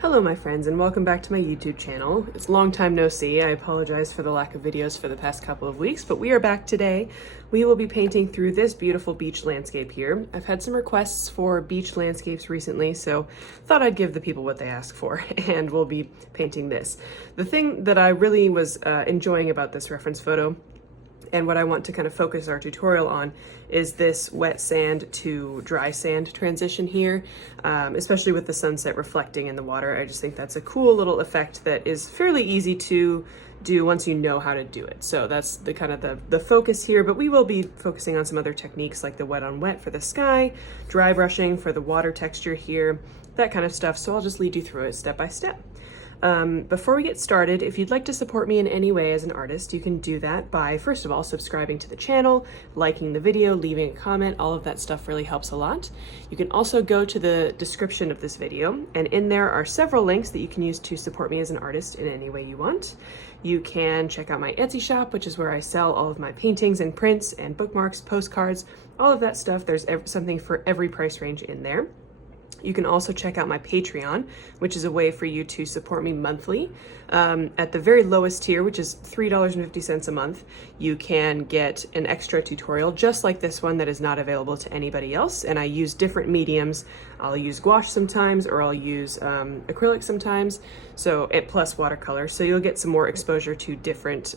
Hello my friends, and welcome back to my YouTube channel. It's a long time no see. I apologize for the lack of videos for the past couple of weeks, but we are back today. We will be painting through this beautiful beach landscape here. I've had some requests for beach landscapes recently, so thought I'd give the people what they ask for, and we'll be painting this. The thing that I really was enjoying about this reference photo and what I want to kind of focus our tutorial on is this wet sand to dry sand transition here, especially with the sunset reflecting in the water. I just think that's a cool little effect that is fairly easy to do once you know how to do it. So that's the kind of the focus here, but we will be focusing on some other techniques like the wet on wet for the sky, dry brushing for the water texture here, that kind of stuff. So I'll just lead you through it step by step. Before we get started, if you'd like to support me in any way as an artist, you can do that by, first of all, subscribing to the channel, liking the video, leaving a comment. All of that stuff really helps a lot. You can also go to the description of this video, and in there are several links that you can use to support me as an artist in any way you want. You can check out my Etsy shop, which is where I sell all of my paintings and prints and bookmarks, postcards, all of that stuff. There's something for every price range in there. You can also check out my Patreon, which is a way for you to support me monthly. At the very lowest tier, which is $3.50 a month, you can get an extra tutorial just like this one that is not available to anybody else. And I use different mediums. I'll use gouache sometimes, or I'll use acrylic sometimes, so plus watercolor. So you'll get some more exposure to different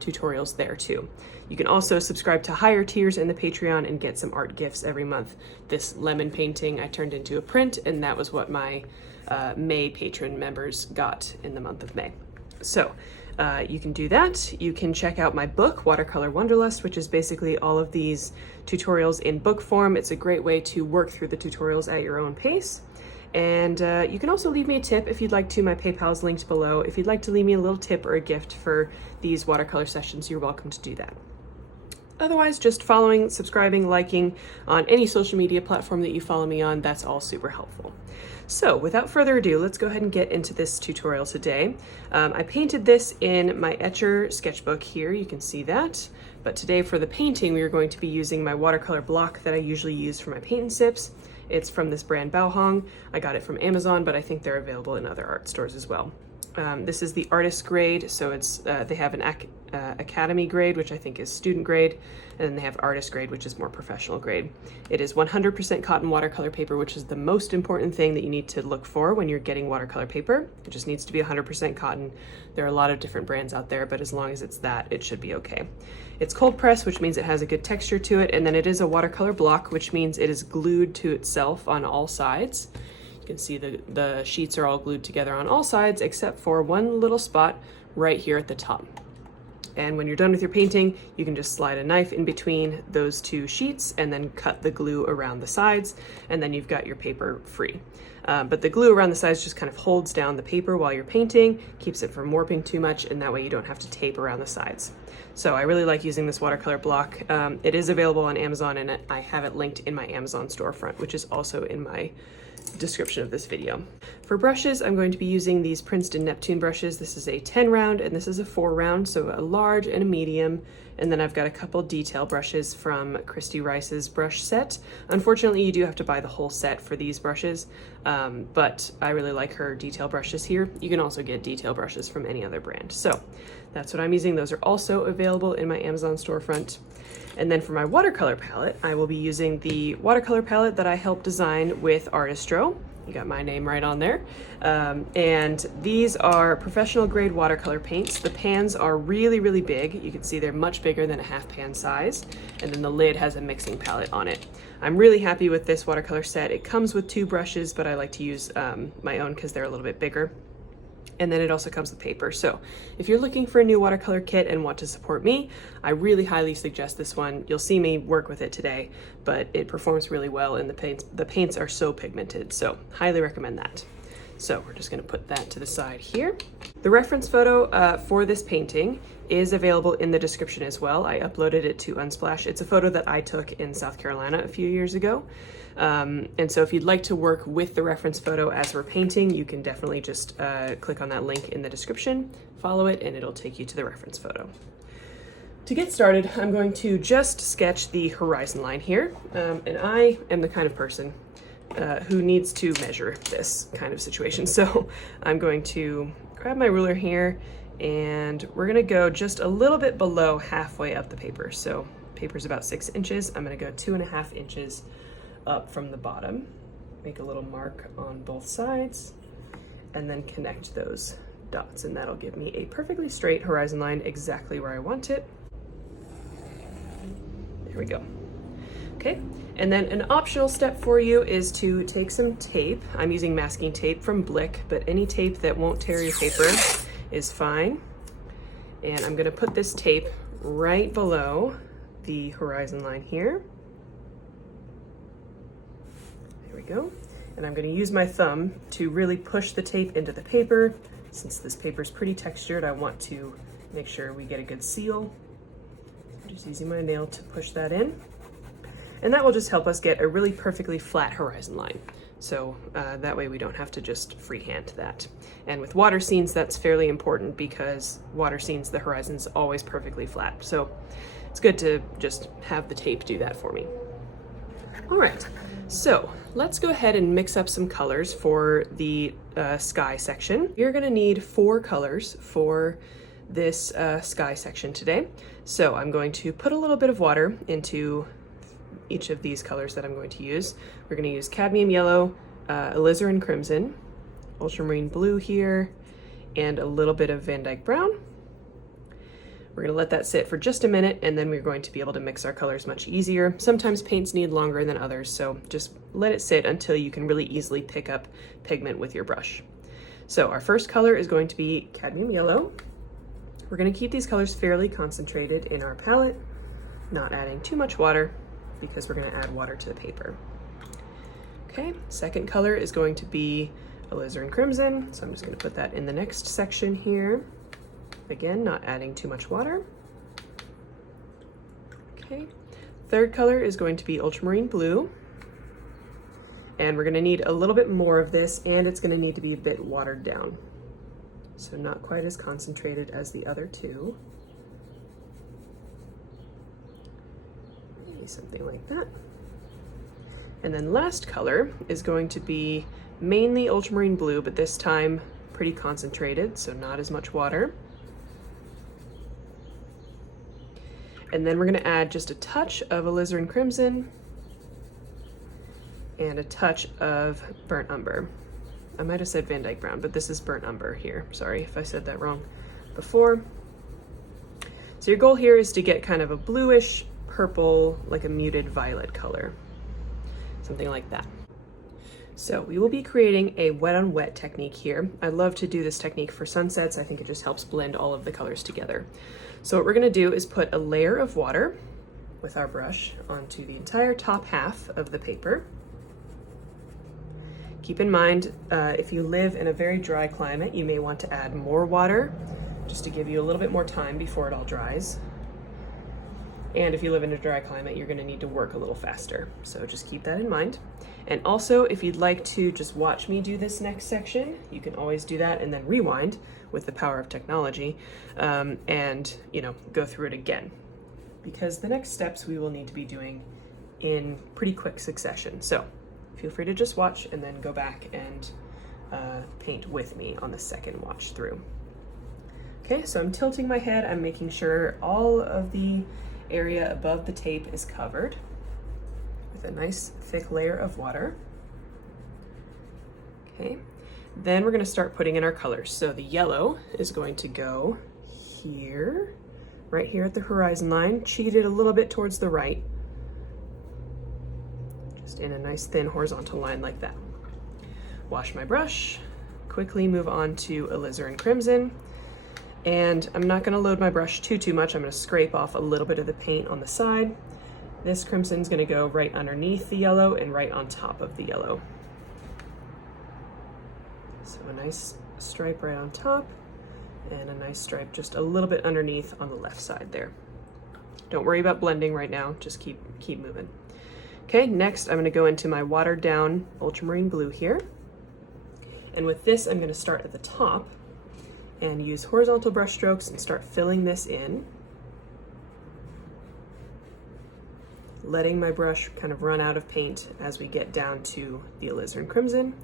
tutorials there too. You can also subscribe to higher tiers in the Patreon and get some art gifts every month. This lemon painting I turned into a print, and that was what my May patron members got in the month of May. So you can do that. You can check out my book, Watercolor Wanderlust, which is basically all of these tutorials in book form. It's a great way to work through the tutorials at your own pace. And you can also leave me a tip if you'd like to. My PayPal's linked below. If you'd like to leave me a little tip or a gift for these watercolor sessions, you're welcome to do that. Otherwise, just following, subscribing, liking on any social media platform that you follow me on, that's all super helpful. So without further ado, let's go ahead and get into this tutorial today. I painted this in my Etcher sketchbook here, you can see that. But today for the painting, we are going to be using my watercolor block that I usually use for my paint and sips. It's from this brand Baohong. I got it from Amazon, but I think they're available in other art stores as well. This is the artist grade, so it's they have an academy grade, which I think is student grade, and then they have artist grade, which is more professional grade. It is 100% cotton watercolor paper, which is the most important thing that you need to look for when you're getting watercolor paper. It just needs to be 100% cotton. There are a lot of different brands out there, but as long as it's that, it should be okay. It's cold pressed, which means it has a good texture to it, and then it is a watercolor block, which means it is glued to itself on all sides. You can see the sheets are all glued together on all sides except for one little spot right here at the top. And when you're done with your painting, you can just slide a knife in between those two sheets and then cut the glue around the sides, and then you've got your paper free. But the glue around the sides just kind of holds down the paper while you're painting, keeps it from warping too much, and that way you don't have to tape around the sides. So I really like using this watercolor block. It is available on Amazon, and I have it linked in my Amazon storefront, which is also in my description of this video. For brushes, I'm going to be using these Princeton Neptune brushes. This is a 10 round and this is a 4 round, so a large and a medium. And then I've got a couple detail brushes from Kristy Rice's brush set. Unfortunately, you do have to buy the whole set for these brushes, but I really like her detail brushes here. You can also get detail brushes from any other brand. So that's what I'm using. Those are also available in my Amazon storefront. And then for my watercolor palette, I will be using the watercolor palette that I helped design with Artistro. You got my name right on there. And these are professional grade watercolor paints. The pans are really, really big. You can see they're much bigger than a half pan size. And then the lid has a mixing palette on it. I'm really happy with this watercolor set. It comes with 2 brushes, but I like to use my own because they're a little bit bigger. And then it also comes with paper. So if you're looking for a new watercolor kit and want to support me, I really highly suggest this one. You'll see me work with it today, but it performs really well, and the paints are so pigmented, so highly recommend that. So we're just gonna put that to the side here. The reference photo for this painting is available in the description as well. I uploaded it to Unsplash. It's a photo that I took in South Carolina a few years ago. And so if you'd like to work with the reference photo as we're painting, you can definitely just click on that link in the description, follow it, and it'll take you to the reference photo. To get started, I'm going to just sketch the horizon line here. And I am the kind of person who needs to measure this kind of situation. So I'm going to grab my ruler here, and we're gonna go just a little bit below halfway up the paper. So paper's about 6 inches. I'm gonna go 2.5 inches up from the bottom. Make a little mark on both sides, and then connect those dots, and that'll give me a perfectly straight horizon line exactly where I want it. There we go. Okay, and then an optional step for you is to take some tape. I'm using masking tape from Blick, but any tape that won't tear your paper is fine. And I'm gonna put this tape right below the horizon line here. There we go. And I'm gonna use my thumb to really push the tape into the paper. Since this paper is pretty textured, I want to make sure we get a good seal. I'm just using my nail to push that in. And that will just help us get a really perfectly flat horizon line. So that way we don't have to just freehand that. And with water scenes, that's fairly important because water scenes, the horizon's always perfectly flat. So it's good to just have the tape do that for me. All right, so let's go ahead and mix up some colors for the sky section. You're gonna need 4 colors for this sky section today. So I'm going to put a little bit of water into each of these colors that I'm going to use. We're going to use cadmium yellow, alizarin crimson, ultramarine blue here, and a little bit of Van Dyke brown. We're going to let that sit for just a minute, and then we're going to be able to mix our colors much easier. Sometimes paints need longer than others, so just let it sit until you can really easily pick up pigment with your brush. So our first color is going to be cadmium yellow. We're going to keep these colors fairly concentrated in our palette, not adding too much water, because we're going to add water to the paper. Okay, second color is going to be alizarin crimson, so I'm just going to put that in the next section here. Again, not adding too much water. Okay, third color is going to be ultramarine blue, and we're going to need a little bit more of this, and it's going to need to be a bit watered down, so not quite as concentrated as the other two. Something like that. And then last color is going to be mainly ultramarine blue, but this time pretty concentrated, so not as much water. And then we're going to add just a touch of alizarin crimson and a touch of burnt umber. I might have said Van Dyke brown, but this is burnt umber here. Sorry if I said that wrong before. So your goal here is to get kind of a bluish purple, like a muted violet color, something like that. So we will be creating a wet on wet technique here. I love to do this technique for sunsets. I think it just helps blend all of the colors together. So what we're going to do is put a layer of water with our brush onto the entire top half of the paper. Keep in mind, if you live in a very dry climate, you may want to add more water just to give you a little bit more time before it all dries. And if you live in a dry climate, you're going to need to work a little faster. So just keep that in mind. And also, if you'd like to just watch me do this next section, you can always do that and then rewind with the power of technology, and go through it again. Because the next steps we will need to be doing in pretty quick succession. So feel free to just watch and then go back and paint with me on the second watch through. Okay, so I'm tilting my head. I'm making sure all of the area above the tape is covered with a nice thick layer of water. Okay, then we're going to start putting in our colors. So the yellow is going to go here, right here at the horizon line, cheated a little bit towards the right, just in a nice thin horizontal line like that. Wash my brush, quickly move on to alizarin crimson. And I'm not going to load my brush too much. I'm going to scrape off a little bit of the paint on the side. This crimson is going to go right underneath the yellow and right on top of the yellow. So a nice stripe right on top and a nice stripe just a little bit underneath on the left side there. Don't worry about blending right now, just keep moving. Okay, next I'm going to go into my watered down ultramarine blue here. And with this, I'm going to start at the top and use horizontal brush strokes and start filling this in. letting my brush kind of run out of paint as we get down to the alizarin crimson,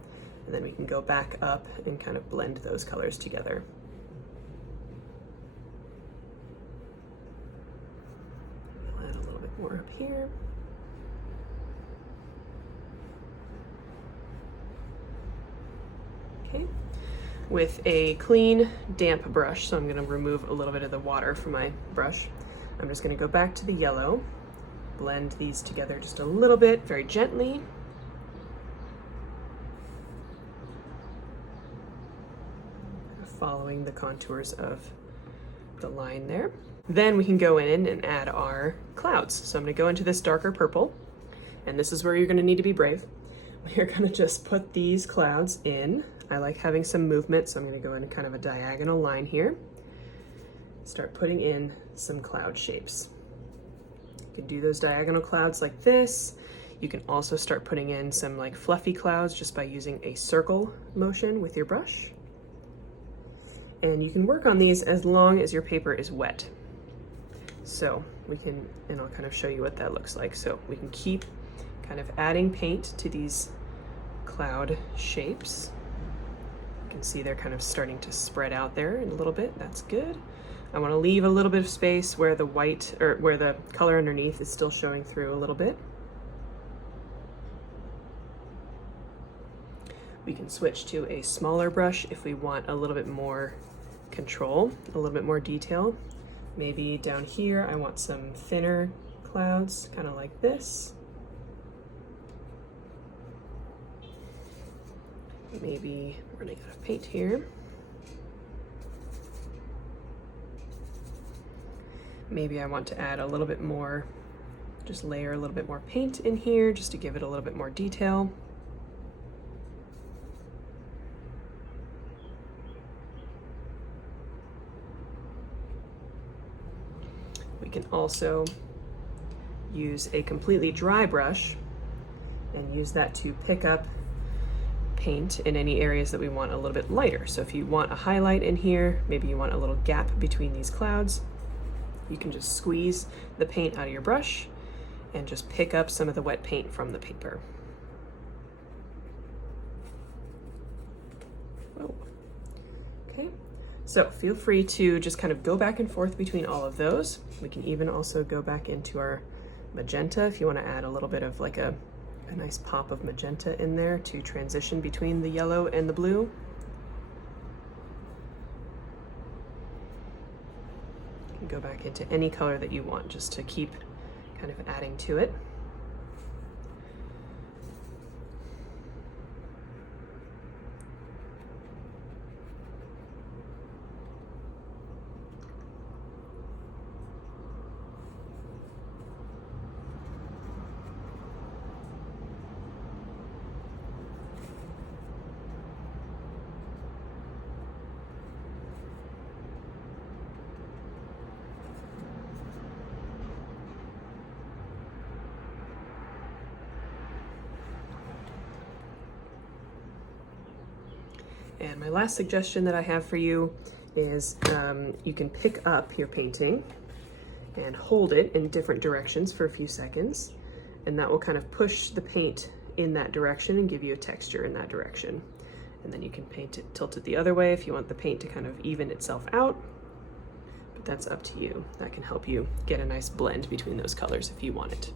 and then we can go back up and kind of blend those colors together. I'll add a little bit more up here. Okay. With a clean, damp brush, so I'm going to remove a little bit of the water from my brush. I'm just going to go back to the yellow, blend these together just a little bit, very gently. Following the contours of the line there. Then we can go in and add our clouds. So I'm going to go into this darker purple, and this is where you're going to need to be brave. We're going to just put these clouds in. I like having some movement, so I'm going to go in kind of a diagonal line here. Start putting in some cloud shapes. You can do those diagonal clouds like this. You can also start putting in some like fluffy clouds just by using a circle motion with your brush. And you can work on these as long as your paper is wet. So we can, and I'll kind of show you what that looks like. So we can keep kind of adding paint to these cloud shapes. You can see they're kind of starting to spread out there a little bit. That's good. I want to leave a little bit of space where the white, or where the color underneath is still showing through a little bit. We can switch to a smaller brush if we want a little bit more control, a little bit more detail. Maybe down here I want some thinner clouds, kind of like this. Maybe running out of paint here. Maybe I want to add a little bit more, just layer a little bit more paint in here just to give it a little bit more detail. We can also use a completely dry brush and use that to pick up paint in any areas that we want a little bit lighter. So if you want a highlight in here, maybe you want a little gap between these clouds, you can just squeeze the paint out of your brush and just pick up some of the wet paint from the paper. Whoa. Okay, so feel free to just kind of go back and forth between all of those. We can even also go back into our magenta if you want to add a little bit of like a nice pop of magenta in there to transition between the yellow and the blue. You can go back into any color that you want just to keep kind of adding to it. And my last suggestion that I have for you is you can pick up your painting and hold it in different directions for a few seconds, and that will kind of push the paint in that direction and give you a texture in that direction. And then you can paint it, tilt it the other way if you want the paint to kind of even itself out, but that's up to you. That can help you get a nice blend between those colors if you want it.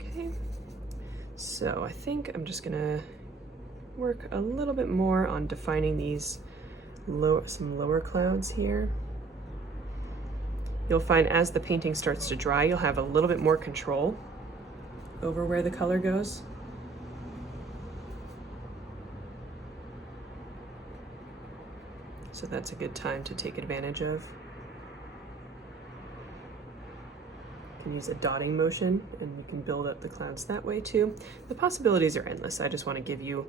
Okay, so I think I'm just gonna work a little bit more on defining these some lower clouds here. You'll find as the painting starts to dry, you'll have a little bit more control over where the color goes. So that's a good time to take advantage of. You can use a dotting motion and you can build up the clouds that way too. The possibilities are endless. I just want to give you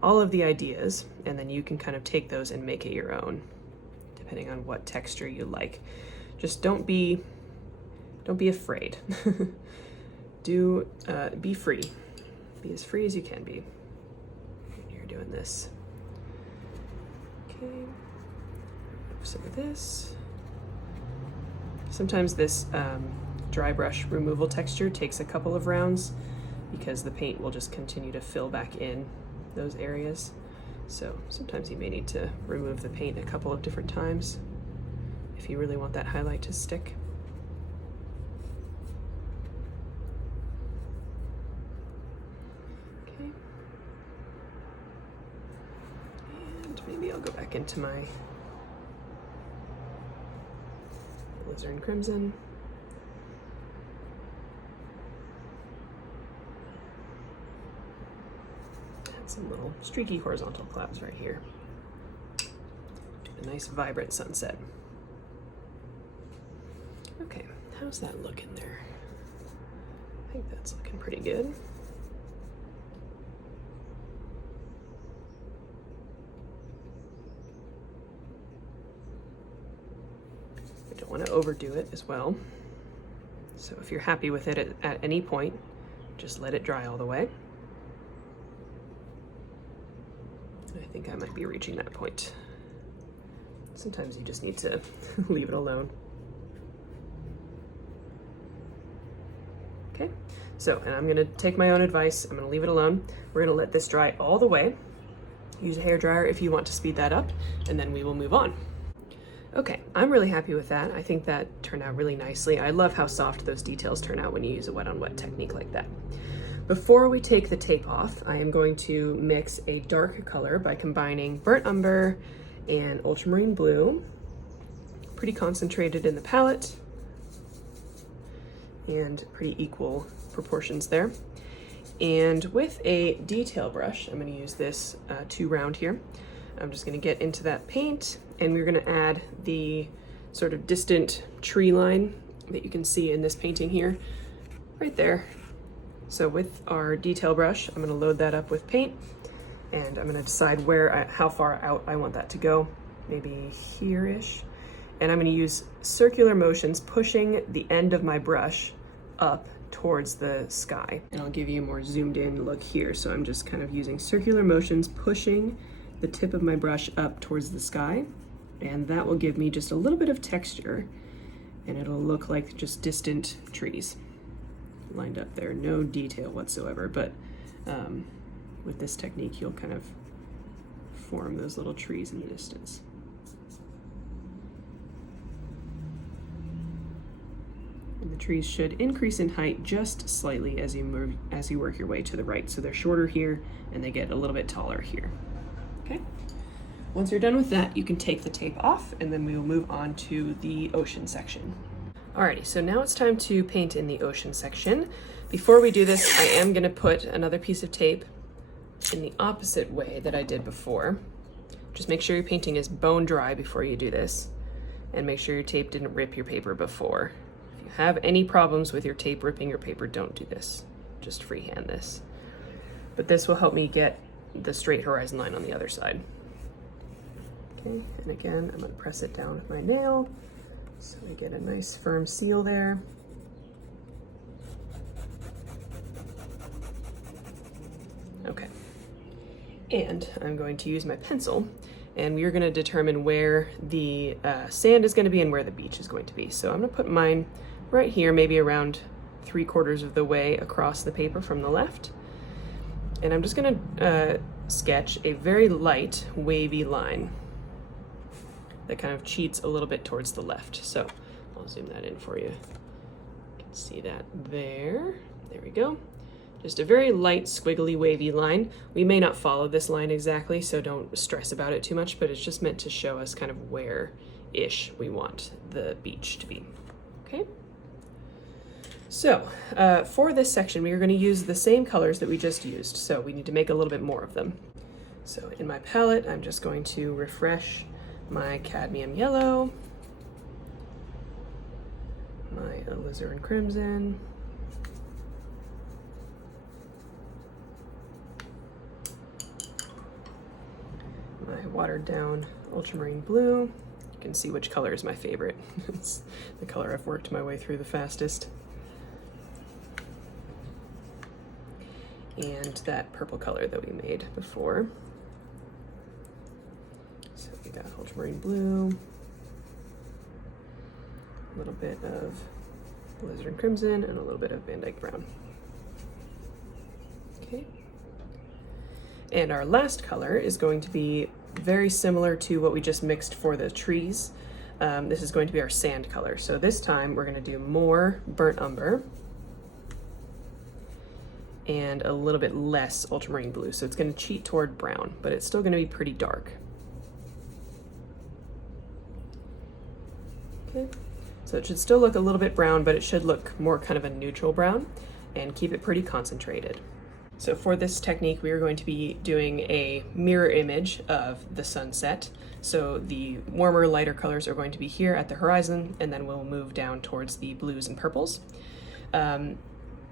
all of the ideas, and then you can kind of take those and make it your own, depending on what texture you like. Just don't be afraid. Be free. Be as free as you can be when you're doing this. Okay, some of this. Sometimes this dry brush removal texture takes a couple of rounds because the paint will just continue to fill back in those areas. So sometimes you may need to remove the paint a couple of different times if you really want that highlight to stick. Okay. And maybe I'll go back into my alizarin crimson. Some little streaky horizontal clouds right here. A nice vibrant sunset. Okay, how's that looking there? I think that's looking pretty good. We don't want to overdo it as well. So if you're happy with it at any point, just let it dry all the way. I think I might be reaching that point. Sometimes you just need to leave it alone. Okay, so, and I'm gonna take my own advice. I'm gonna leave it alone. We're gonna let this dry all the way. Use a hairdryer if you want to speed that up, and then we will move on. Okay, I'm really happy with that. I think that turned out really nicely. I love how soft those details turn out when you use a wet on wet technique like that. Before we take the tape off, I am going to mix a dark color by combining burnt umber and ultramarine blue. Pretty concentrated in the palette and pretty equal proportions there. And with a detail brush, I'm going to use this 2 round here. I'm just going to get into that paint, and we're going to add the sort of distant tree line that you can see in this painting here, right there. So with our detail brush, I'm going to load that up with paint, and I'm going to decide how far out I want that to go, maybe here-ish. And I'm going to use circular motions, pushing the end of my brush up towards the sky. And I'll give you a more zoomed in look here. So I'm just kind of using circular motions, pushing the tip of my brush up towards the sky, and that will give me just a little bit of texture, and it'll look like just distant trees lined up there, no detail whatsoever, but with this technique you'll kind of form those little trees in the distance. And the trees should increase in height just slightly as you work your way to the right. So they're shorter here and they get a little bit taller here. Okay. Once you're done with that, you can take the tape off, and then we will move on to the ocean section. Alrighty, so now it's time to paint in the ocean section. Before we do this, I am going to put another piece of tape in the opposite way that I did before. Just make sure your painting is bone dry before you do this, and make sure your tape didn't rip your paper before. If you have any problems with your tape ripping your paper, don't do this. Just freehand this. But this will help me get the straight horizon line on the other side. Okay, and again, I'm going to press it down with my nail so we get a nice firm seal there. Okay, and I'm going to use my pencil, and we are going to determine where the sand is going to be and where the beach is going to be. So I'm going to put mine right here, maybe around 3/4 of the way across the paper from the left. And I'm just going to sketch a very light wavy line that kind of cheats a little bit towards the left. So I'll zoom that in for you. You can see that there. There we go. Just a very light, squiggly, wavy line. We may not follow this line exactly, so don't stress about it too much, but it's just meant to show us kind of where-ish we want the beach to be. Okay? So for this section, we are going to use the same colors that we just used, so we need to make a little bit more of them. So in my palette, I'm just going to refresh my cadmium yellow, my alizarin crimson, my watered down ultramarine blue. You can see which color is my favorite. It's the color I've worked my way through the fastest. And that purple color that we made before. So we got ultramarine blue, a little bit of alizarin crimson, and a little bit of Van Dyke brown. Okay. And our last color is going to be very similar to what we just mixed for the trees. This is going to be our sand color. So this time we're going to do more burnt umber and a little bit less ultramarine blue. So it's going to cheat toward brown, but it's still going to be pretty dark. Okay, so it should still look a little bit brown, but it should look more kind of a neutral brown, and keep it pretty concentrated. So for this technique, we are going to be doing a mirror image of the sunset. So the warmer, lighter colors are going to be here at the horizon, and then we'll move down towards the blues and purples.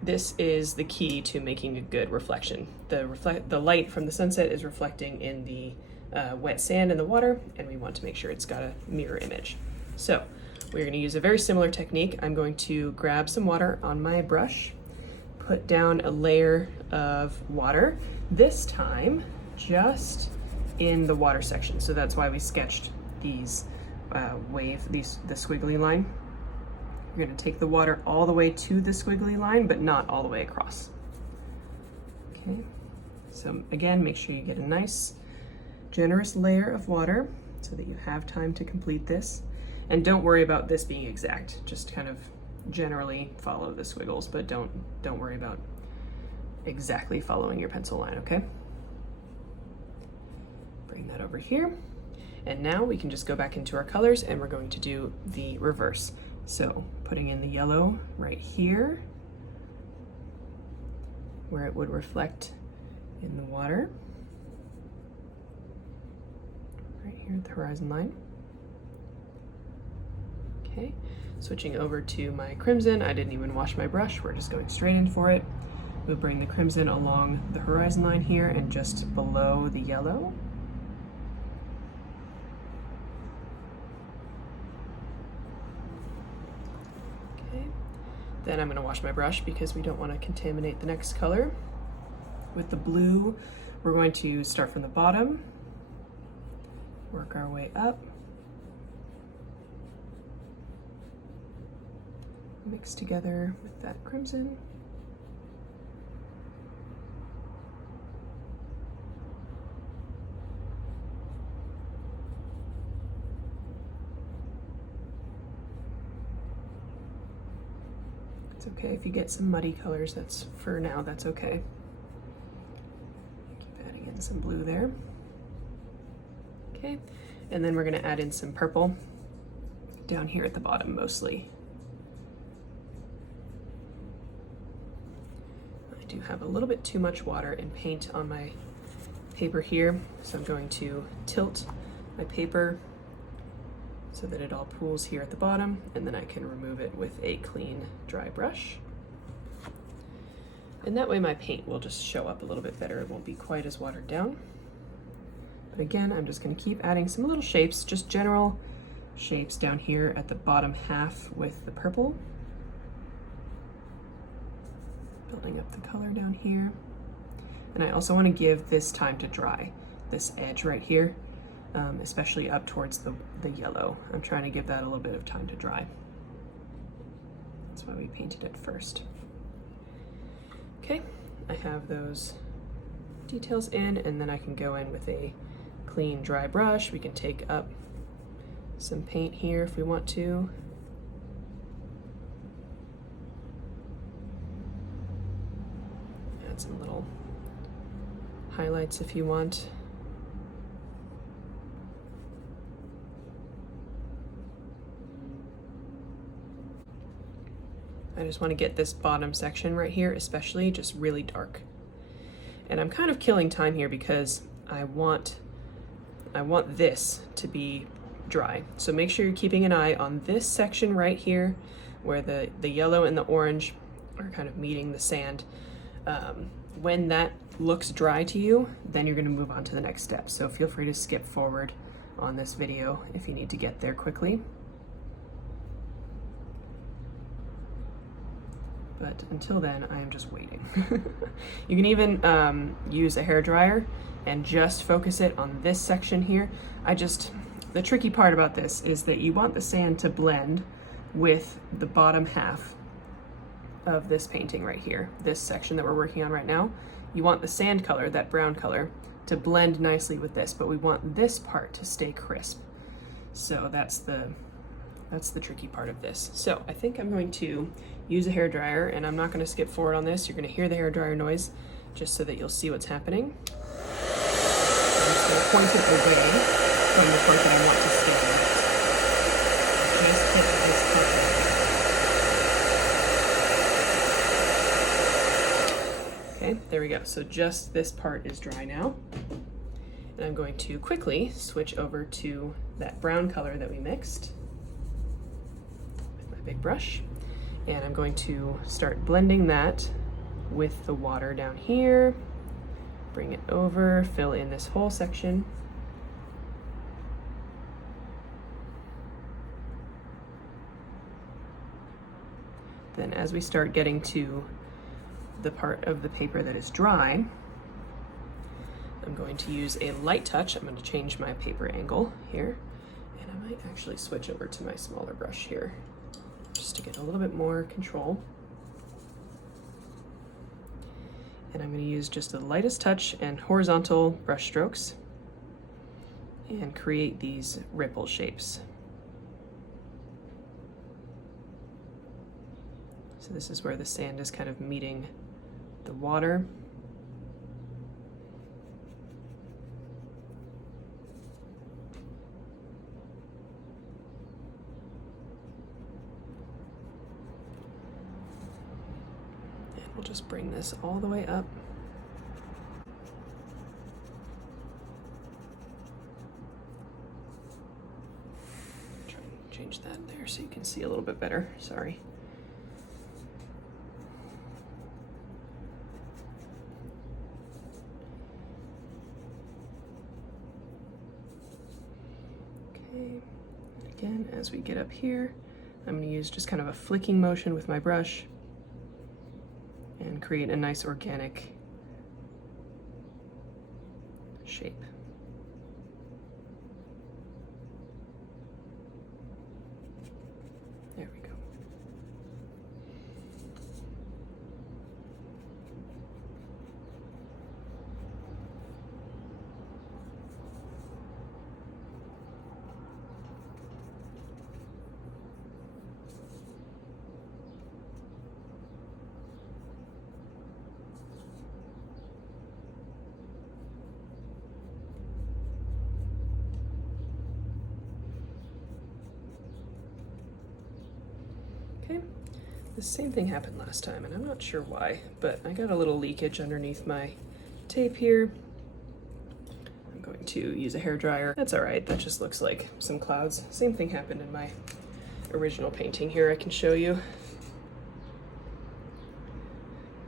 This is the key to making a good reflection. The light from the sunset is reflecting in the wet sand in the water, and we want to make sure it's got a mirror image. So we're going to use a very similar technique. I'm going to grab some water on my brush, put down a layer of water, this time just in the water section. So that's why we sketched these the squiggly line. We're going to take the water all the way to the squiggly line, but not all the way across. Okay, so again, make sure you get a nice generous layer of water so that you have time to complete this. And don't worry about this being exact, just kind of generally follow the squiggles, but don't worry about exactly following your pencil line, okay? Bring that over here. And now we can just go back into our colors, and we're going to do the reverse. So putting in the yellow right here, where it would reflect in the water, right here at the horizon line. Okay, switching over to my crimson. I didn't even wash my brush, we're just going straight in for it. We'll bring the crimson along the horizon line here and just below the yellow. Okay, then I'm going to wash my brush because we don't want to contaminate the next color. With the blue, we're going to start from the bottom, work our way up, mix together with that crimson. It's okay if you get some muddy colors, that's for now, that's okay. Keep adding in some blue there. Okay, and then we're gonna add in some purple down here at the bottom mostly. I do have a little bit too much water and paint on my paper here, so I'm going to tilt my paper so that it all pools here at the bottom, and then I can remove it with a clean dry brush. And that way my paint will just show up a little bit better. It won't be quite as watered down. But again, I'm just gonna keep adding some little shapes, just general shapes down here at the bottom half with the purple. Building up the color down here. And I also wanna give this time to dry, this edge right here. Especially up towards the yellow. I'm trying to give that a little bit of time to dry. That's why we painted it first. Okay, I have those details in, and then I can go in with a clean dry brush. We can take up some paint here if we want to. Add some little highlights if you want. I just want to get this bottom section right here, especially, just really dark. And I'm kind of killing time here because I want this to be dry. So make sure you're keeping an eye on this section right here where the yellow and the orange are kind of meeting the sand. When that looks dry to you, then you're going to move on to the next step. So feel free to skip forward on this video if you need to get there quickly. But until then, I am just waiting. You can even use a hairdryer and just focus it on this section here. The tricky part about this is that you want the sand to blend with the bottom half of this painting right here, this section that we're working on right now. You want the sand color, that brown color, to blend nicely with this, but we want this part to stay crisp. So that's the tricky part of this. So I think I'm going to use a hairdryer, and I'm not going to skip forward on this. You're going to hear the hairdryer noise just so that you'll see what's happening. I'm just going to point it away from the part that I want to stay with. Just hit this tip. Okay, there we go. So just this part is dry now. And I'm going to quickly switch over to that brown color that we mixed with my big brush. And I'm going to start blending that with the water down here. Bring it over, fill in this whole section. Then as we start getting to the part of the paper that is dry, I'm going to use a light touch. I'm going to change my paper angle here, and I might actually switch over to my smaller brush here just to get a little bit more control. And I'm going to use just the lightest touch and horizontal brush strokes and create these ripple shapes. So this is where the sand is kind of meeting the water. And we'll just bring this all the way up. Try and change that there so you can see a little bit better. Sorry. Again, as we get up here, I'm going to use just kind of a flicking motion with my brush and create a nice organic shape. There we go. Okay, the same thing happened last time, and I'm not sure why, but I got a little leakage underneath my tape here. I'm going to use a hairdryer. That's all right, that just looks like some clouds. Same thing happened in my original painting here, I can show you.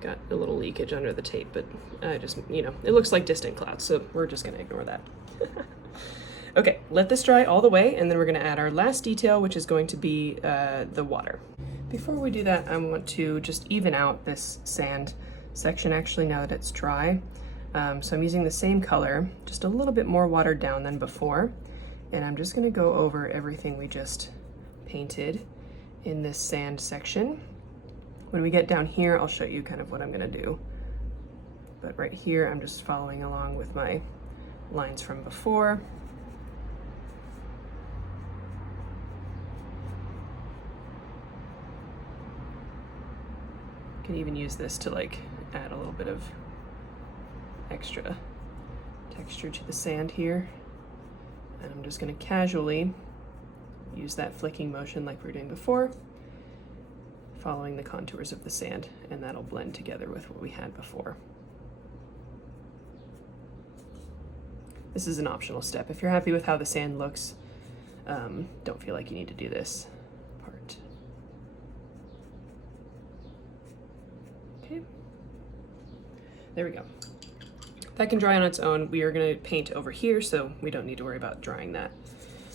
Got a little leakage under the tape, but I just, you know, it looks like distant clouds, so we're just gonna ignore that. Okay, let this dry all the way, and then we're gonna add our last detail, which is going to be the water. Before we do that, I want to just even out this sand section actually now that it's dry. So I'm using the same color, just a little bit more watered down than before, and I'm just gonna go over everything we just painted in this sand section. When we get down here, I'll show you kind of what I'm gonna do. But right here, I'm just following along with my lines from before. Can even use this to like add a little bit of extra texture to the sand here. And I'm just gonna casually use that flicking motion like we were doing before, following the contours of the sand, and that'll blend together with what we had before. This is an optional step. If you're happy with how the sand looks, don't feel like you need to do this part. Okay, there we go. That can dry on its own. We are gonna paint over here, so we don't need to worry about drying that.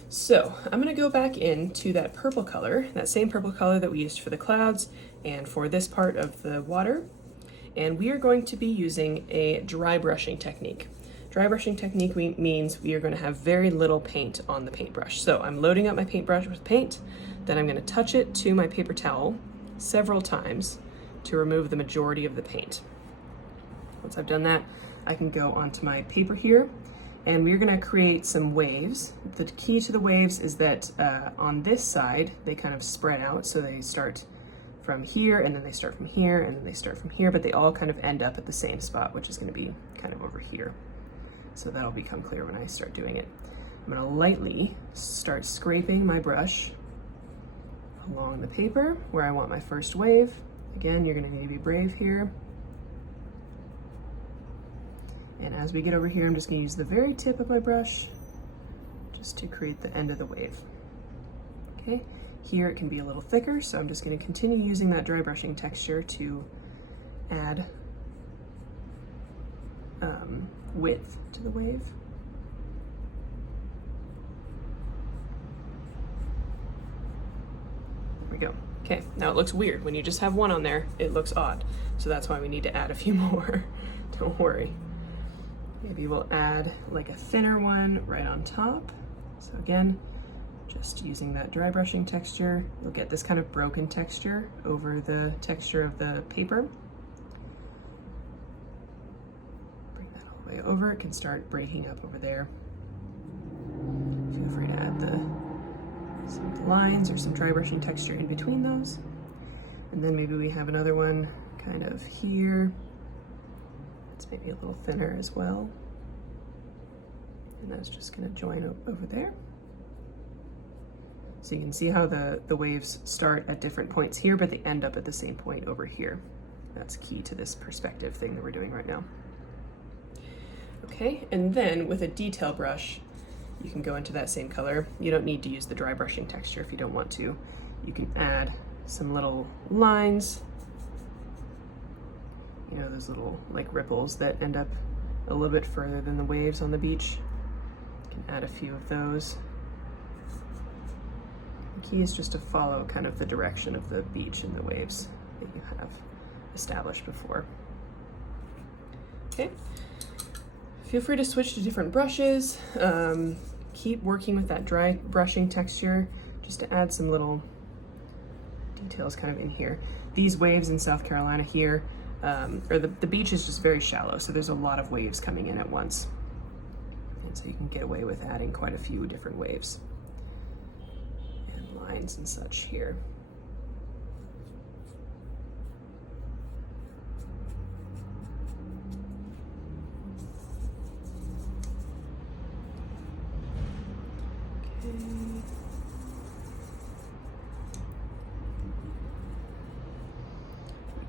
So I'm gonna go back into that purple color, that same purple color that we used for the clouds and for this part of the water. And we are going to be using a dry brushing technique. Dry brushing technique means we are gonna have very little paint on the paintbrush. So I'm loading up my paintbrush with paint, then I'm gonna touch it to my paper towel several times, to remove the majority of the paint. Once I've done that, I can go onto my paper here, and we're gonna create some waves. The key to the waves is that on this side, they kind of spread out, so they start from here, and then they start from here, and then they start from here, but they all kind of end up at the same spot, which is gonna be kind of over here. So that'll become clear when I start doing it. I'm gonna lightly start scraping my brush along the paper where I want my first wave. Again, you're gonna need to be brave here. And as we get over here, I'm just gonna use the very tip of my brush just to create the end of the wave. Okay, here it can be a little thicker, so I'm just gonna continue using that dry brushing texture to add width to the wave. There we go. Okay, now it looks weird. When you just have one on there, it looks odd. So that's why we need to add a few more. Don't worry. Maybe we'll add like a thinner one right on top. So again, just using that dry brushing texture, you'll get this kind of broken texture over the texture of the paper. Bring that all the way over. It can start breaking up over there. Feel free to add some lines or some dry brushing texture in between those. And then maybe we have another one kind of here. It's maybe a little thinner as well. And that's just gonna join over there. So you can see how the waves start at different points here, but they end up at the same point over here. That's key to this perspective thing that we're doing right now. Okay, and then with a detail brush, you can go into that same color. You don't need to use the dry brushing texture if you don't want to. You can add some little lines, you know, those little like ripples that end up a little bit further than the waves on the beach. You can add a few of those. The key is just to follow kind of the direction of the beach and the waves that you have established before. Okay, feel free to switch to different brushes. Keep working with that dry brushing texture just to add some little details kind of in here. These waves in South Carolina here, or the beach is just very shallow, so there's a lot of waves coming in at once. And so you can get away with adding quite a few different waves and lines and such here.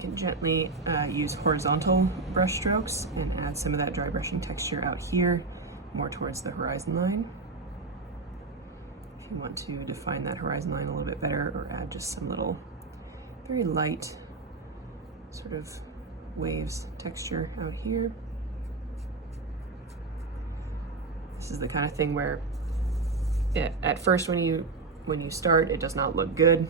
Can gently use horizontal brush strokes and add some of that dry brushing texture out here, more towards the horizon line. If you want to define that horizon line a little bit better, or add just some little very light sort of waves texture out here. This is the kind of thing where at first when you start, it does not look good.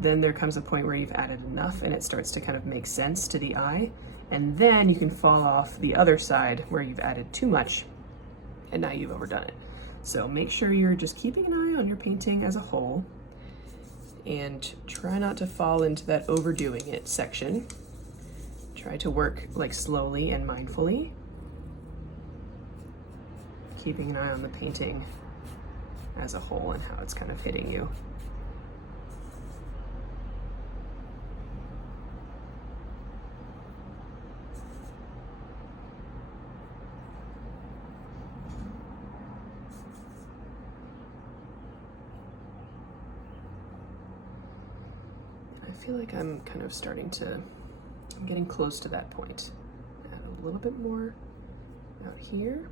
Then there comes a point where you've added enough and it starts to kind of make sense to the eye. And then you can fall off the other side where you've added too much and now you've overdone it. So make sure you're just keeping an eye on your painting as a whole and try not to fall into that overdoing it section. Try to work like slowly and mindfully, keeping an eye on the painting as a whole and how it's kind of hitting you. I feel like I'm kind of I'm getting close to that point. Add a little bit more out here.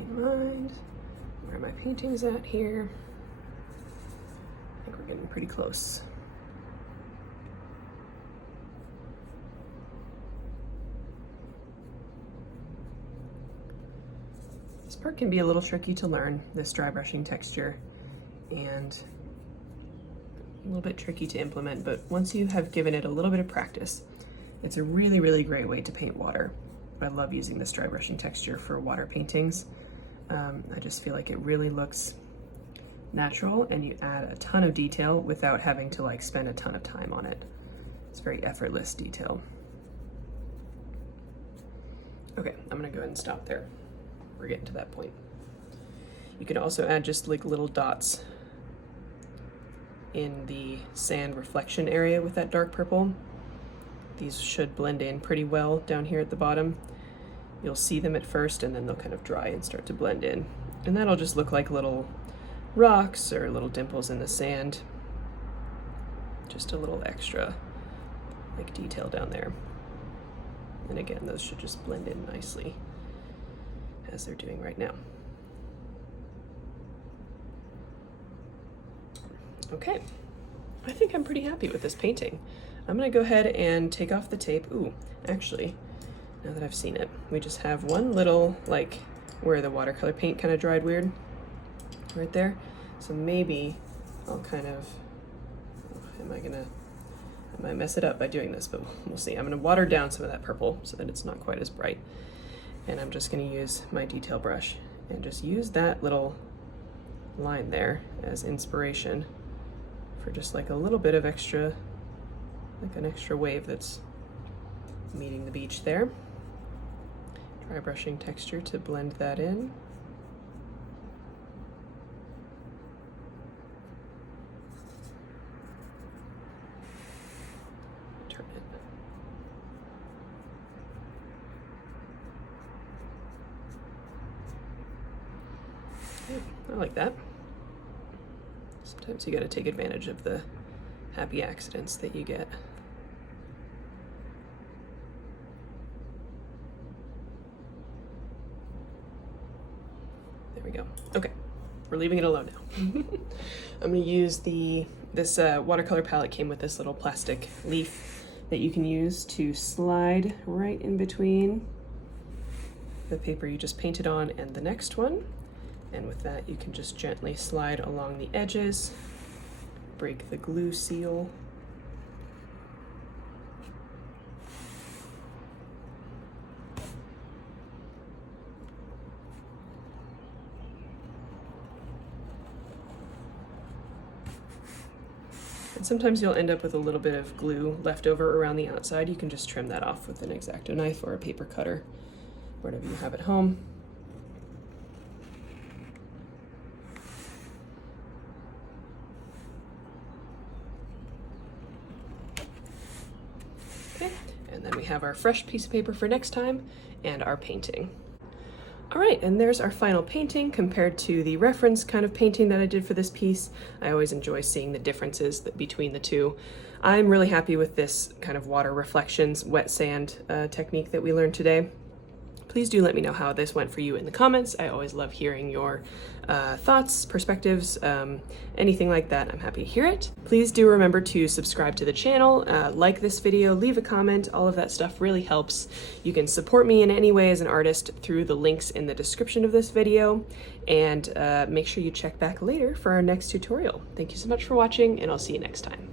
keeping in mind where my painting's at here. I think we're getting pretty close. This part can be a little tricky to learn, this dry brushing texture, and a little bit tricky to implement, but once you have given it a little bit of practice, it's a really, really great way to paint water. I love using this dry brushing texture for water paintings. I just feel like it really looks natural and you add a ton of detail without having to like spend a ton of time on it. It's very effortless detail. Okay, I'm gonna go ahead and stop there. We're getting to that point. You can also add just like little dots in the sand reflection area with that dark purple. These should blend in pretty well down here at the bottom. You'll see them at first and then they'll kind of dry and start to blend in. And that'll just look like little rocks or little dimples in the sand. Just a little extra like detail down there. And again, those should just blend in nicely as they're doing right now. Okay, I think I'm pretty happy with this painting. I'm gonna go ahead and take off the tape. Ooh, actually, now that I've seen it, we just have one little, like, where the watercolor paint kind of dried weird, right there. So maybe I'll kind of, I might mess it up by doing this, but we'll see. I'm gonna water down some of that purple so that it's not quite as bright. And I'm just gonna use my detail brush and just use that little line there as inspiration for just like a little bit of extra, like an extra wave that's meeting the beach there. Dry brushing texture to blend that in. Turn it. I like that. Sometimes you got to take advantage of the happy accidents that you get. There we go. Okay, we're leaving it alone now. I'm going to use this watercolor palette came with this little plastic leaf that you can use to slide right in between the paper you just painted on and the next one. And with that, you can just gently slide along the edges, break the glue seal. And sometimes you'll end up with a little bit of glue left over around the outside. You can just trim that off with an X-Acto knife or a paper cutter, whatever you have at home. And then we have our fresh piece of paper for next time and our painting. All right, and there's our final painting compared to the reference kind of painting that I did for this piece. I always enjoy seeing the differences between the two. I'm really happy with this kind of water reflections, wet sand technique that we learned today. Please do let me know how this went for you in the comments. I always love hearing your thoughts, perspectives, anything like that. I'm happy to hear it. Please do remember to subscribe to the channel, like this video, leave a comment. All of that stuff really helps. You can support me in any way as an artist through the links in the description of this video, and make sure you check back later for our next tutorial. Thank you so much for watching, and I'll see you next time.